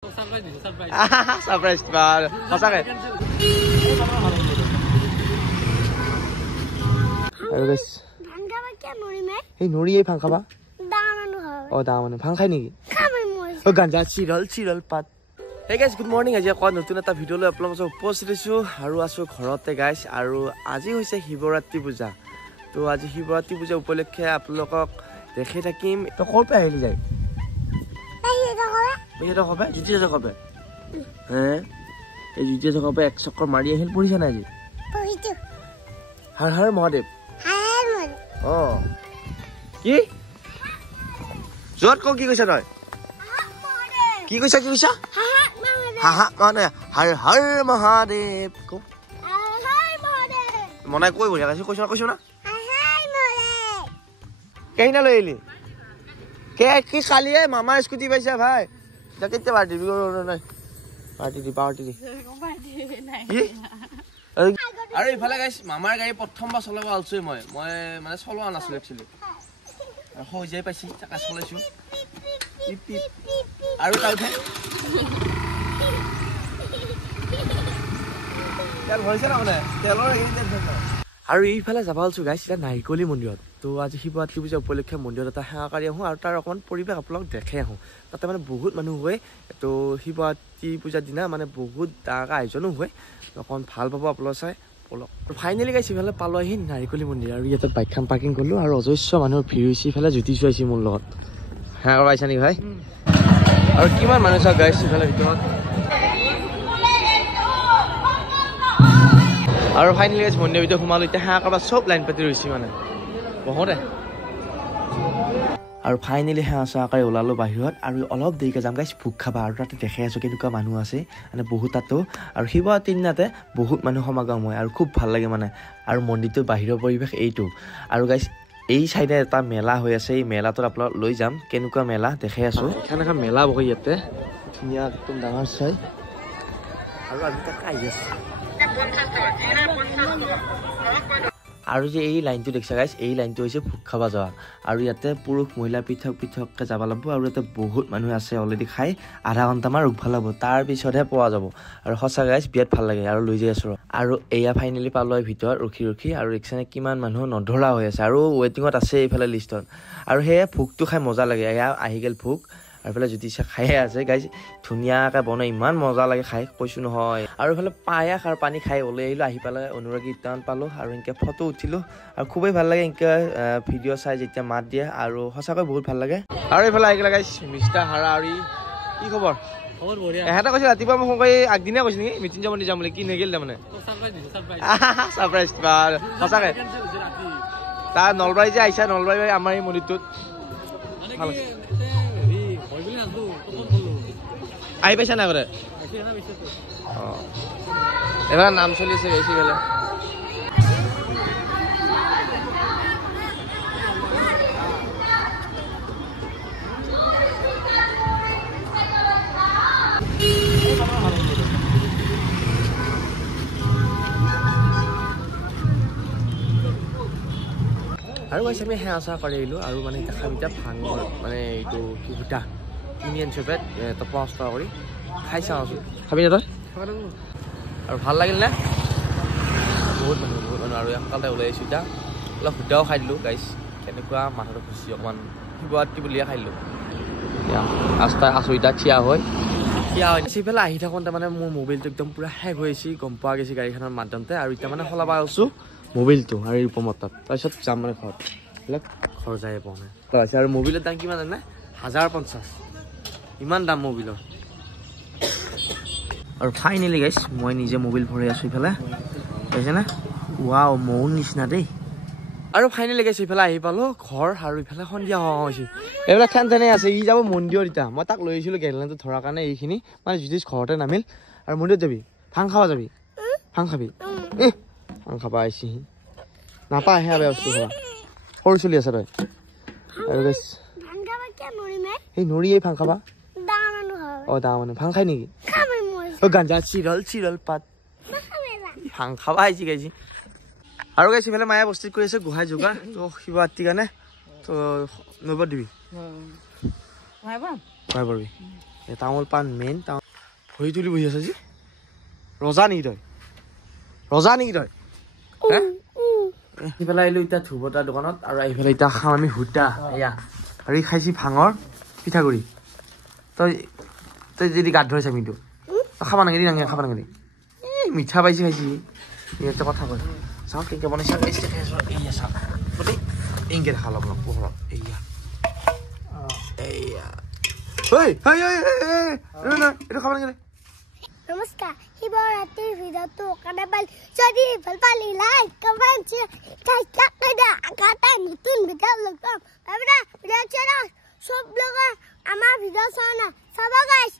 Surprise বাৰ সঁচাকে আৰু guys ভাংখাবা কি নৰিমে এই নৰি এই ভাংখাবা দামানো হয় অ দামানে ভাং খাই নেকি খামে মই ও গাঞ্জা চিৰল পাত Hey guys, good morning. আজি আকৌ নতুন এটা ভিডিঅ লৈ আপোনালোকক উপস্থিত হৈছো আৰু আছো ঘৰতে গাইস আৰু আজি হৈছে শিৱৰাত্ৰি পূজা তো আজি শিৱৰাত্ৰি পূজা উপলক্ষে আপোনালোকক দেখাই থাকিম তো ক'ৰ পৰা আহিলি যায় এইটো হবে জিতি যাব হবে হে এই জিতি যাব হবে এক চক্কৰ মাৰি আহিল পৰিছে না আজি পঢ়িছো হৰ হৰ মহাদেৱ হাই মই অ কি জোৰ কো কি কৈছ তই কি কৈছ হা হা মানে হৰ হৰ মহাদেৱ কো হাই মহাদেৱ মনে কৈ বঢ়িয়া কৈছ না হাই মহাদেৱ কেইনা লৈ এলি কে কি খালি এ মামা স্কুটি পাইছা ভাই কেতিয়া পাৰ্টি দিব নাই পাৰ্টি দি আৰু ইফালে গাইছ মামাৰ গাড়ী প্ৰথমবাৰ চলাব আলছো মই মানে চলোৱা নাছিলো একচুৱেলি আৰু হৈ যাই পাইছি চাকা চলাইছো আৰু এটা উঠে তেল হৈছে না মানে তেলৰ আৰু এইফালে যাব আলছো গাইছ এটা নাৰিকলি মন্দিৰত তো আজি শিৱৰাত্ৰি পূজা উপলক্ষে মন্দিৰত এটা সেৱা কৰি আহোঁ আৰু তাৰ অকণমান পৰিৱেশ আপোনালোক দেখাই আহোঁ তাতে মানে বহুত মানুহ হয় তো শিৱৰাত্ৰি পূজাৰ দিনা মানে বহুত ডাঙৰ আয়োজনো হয় অকণমান ভাল পাব আপোনালোক চাই ফাইনেলি গাইছ ইফালে পালোঁ আহি নাৰিকলি মন্দিৰ আৰু ইয়াতে বাইকখন পাৰ্কিং কৰিলোঁ আৰু অজস্ৰ মানুহৰ ভিৰ হৈছে ইফালে জুতি চুৱাইছে মোৰ লগত সেৱা কৰা আহিছা নেকি ভাই আৰু কিমান মানুহ চাওক গাইছ ইফালে ভিতৰত আৰু ফাইনেলি গাইছ মন্দিৰৰ ভিতৰত সোমালোঁ এতিয়া সেৱা কৰা চব লাইন পাতি ৰৈছে মানে বহুতে আৰু ফাইনেলি সেৱা চেৱাকাৰী ওলালোঁ বাহিৰত আৰু অলপ দেৰিকৈ যাম গাইছ ভোগ খাবা আৰু তাতে দেখাই আছোঁ কেনেকুৱা মানুহ আছে মানে বহুত তাতো আৰু শিৱৰাত্ৰিৰ দিনাতে বহুত মানুহ সমাগম হয় আৰু খুব ভাল লাগে মানে আৰু মন্দিৰটোৰ বাহিৰৰ পৰিৱেশ এইটো আৰু গাইছ এই চাইডে এটা মেলা হৈ আছে এই মেলাটোত আপোনালোক লৈ যাম কেনেকুৱা মেলা দেখাই আছোঁ এখান এখন মেলা বহে ইয়াতে ধুনীয়া একদম ডাঙৰ চাই আৰু আমি তাক আহি আছোঁ আৰু যে এই লাইনটো দেখিছা গাইছ এই লাইনটো হৈছে ভোগ খাব যোৱা আৰু ইয়াতে পুৰুষ মহিলা পৃথক পৃথককৈ যাব লাগিব আৰু ইয়াতে বহুত মানুহ আছে অলৰেডি খাই আধা ঘণ্টামান ৰখিব লাগিব তাৰপিছতহে পোৱা যাব আৰু সঁচা গাইছ বিৰাট ভাল লাগে আৰু লৈ যাই আছোঁ আৰু এয়া ফাইনেলি পালোঁ ভিতৰত ৰখি আৰু ৰিক্সানে কিমান মানুহ নধৰা হৈ আছে আৰু ৱেটিঙত আছে এইফালে লিষ্টত আৰু সেয়ে ভোগটো খাই মজা লাগে এয়া আহি গ'ল ভোগ আৰু এইফালে জ্যোতিষা খায়ে আছে গাইছ ধুনীয়াকৈ বনাই ইমান মজা লাগে খাই কৈছোঁ নহয় আৰু এইফালে পায়স আৰু পানী খাই ওলাই আহিলোঁ আহি পেলাই অনুৰাগী টান পালোঁ আৰু এনেকৈ ফটো উঠিলোঁ আৰু খুবেই ভাল লাগে এনেকৈ ভিডিঅ' চাই যেতিয়া মাত দিয়ে আৰু সঁচাকৈ বহুত ভাল লাগে আৰু এইফালে আহি গ'লে গাইছ মিষ্টাৰ হাৰা আৰু কি খবৰ এহেঁতে কৈছে ৰাতিপুৱা মোক ফোন কৰি আগদিনাই কৈছে নেকি মৃত্যুঞ্জয় মন্দিৰ যাম বুলি কি নেগিল তাৰমানে ছাৰপ্ৰাইজ সঁচাকৈ তাৰ নলবাৰী যে আহিছা নলবাৰী আমাৰ এই মন্দিৰটোত ভাল আহি পাইছা নাই আগতে অঁ এইবাৰ নাম চলি আছে বেছি গ'লে আৰু কৈছে আমি সেৱা চেৱা কৰি আহিলোঁ আৰু মানে এতিয়া খাম এতিয়া ভাঙৰ মানে এইটো কি সূতা কিনি আনিছোঁ বেট তই 5 টকা কৰি খাই চাওঁ আছোঁ খাবি নে তই আৰু ভাল লাগিল নে বহুত মানুহ আৰু একালতে ওলাই আহিছোঁ এতিয়া অলপ সূতাও খাই দিলোঁ গাইছ কেনেকুৱা মাথাটো খুচি অকণমান শিৱৰাত্ৰি বুলিয়ে খাই দিলোঁ এতিয়া আছোঁ এতিয়া থিয়া হয় সেইফালে আহি থাকোঁতে মানে মোৰ মোবাইলটো একদম পূৰা শেষ হৈ আহিছে গম পোৱা গৈছে গাড়ীখনৰ মাধ্যমতে আৰু এতিয়া মানে সলাব আছোঁ মোবাইলটো আৰু ৰিপমত তাত তাৰপিছত যাম মানে ঘৰত এইবিলাক ঘৰ যায় পোৱা নাই তাৰপিছত আৰু মোবাইলৰ দাম কিমান জানে 1050 ইমান দাম মোবাইলৰ আৰু ফাইনেলি গাইছ মই নিজে মোবাইল ভৰাই আছোঁ ইফালে পাইছেনে ৱাও মৌৰ নিচিনা দেই আৰু ফাইনেলি গাইছ ইফালে আহি পালোঁ ঘৰ আৰু ইফালে সন্ধিয়া হোৱা হৈছে এইবিলাক খান তেনে আছে ই যাব মন্দিৰত এতিয়া মই তাক লৈ আহিছিলোঁ গেলেণ্ডটো ধৰাৰ কাৰণে এইখিনি মানে যদি ঘৰতে নামিল আৰু মন্দিৰত যাবি ভাং খাব যাবি ভাং খাবি ভাং খাব আহিছি নাপায় সেয়া বেয়া বস্তু খাবা সৰু চলি আছে তই আৰু গাইছ এই নৰি এই ভাং খাবা অ ডাঙৰ মানুহ ভাং খাই নেকি ও গাঞ্জা চিৰল পাত ভাং খাবা আহিছি গাইছি আৰু গাইছ ইফালে মায়ে প্ৰস্তুত কৰি আছে গোহাঁই যোগাৰ তো শিৱৰাত্ৰিৰ কাৰণে তো নব দিবি পাৰিবি তামোল পাণ মেইন ভৰি তুলি বহি আছে যে ৰজা নেকি তই আহি পেলাই আহিলোঁ এতিয়া ধুবতাৰ দোকানত আৰু আহি পেলাই এতিয়া খাম আমি সুদা এয়া আৰু খাইছি ভাঙৰ পিঠাগুড়ি তই যদি গাত ধৰে চামিটো তই খাব নাগেলি খাব নাগেলি এই মিঠা পাইছি খাইছি ইয়াতে কথা কয় চাওঁ কেনেকৈ বনাইছে এইয়া চাওঁ গোটেই এনেকৈ দেখা ল'ব পোহৰত এইয়া এইটো খাব নাগেলি নমস্কাৰ শিৱৰাত্ৰিৰ ভিডিঅ'টো কাৰণে পালি যদি ভাল পালি লাইক কমেণ্ট নতুন ভিডিঅ' লগ পাম ভিডিঅ' চব লগা আমাৰ ভিডিঅ' চাব গাইছ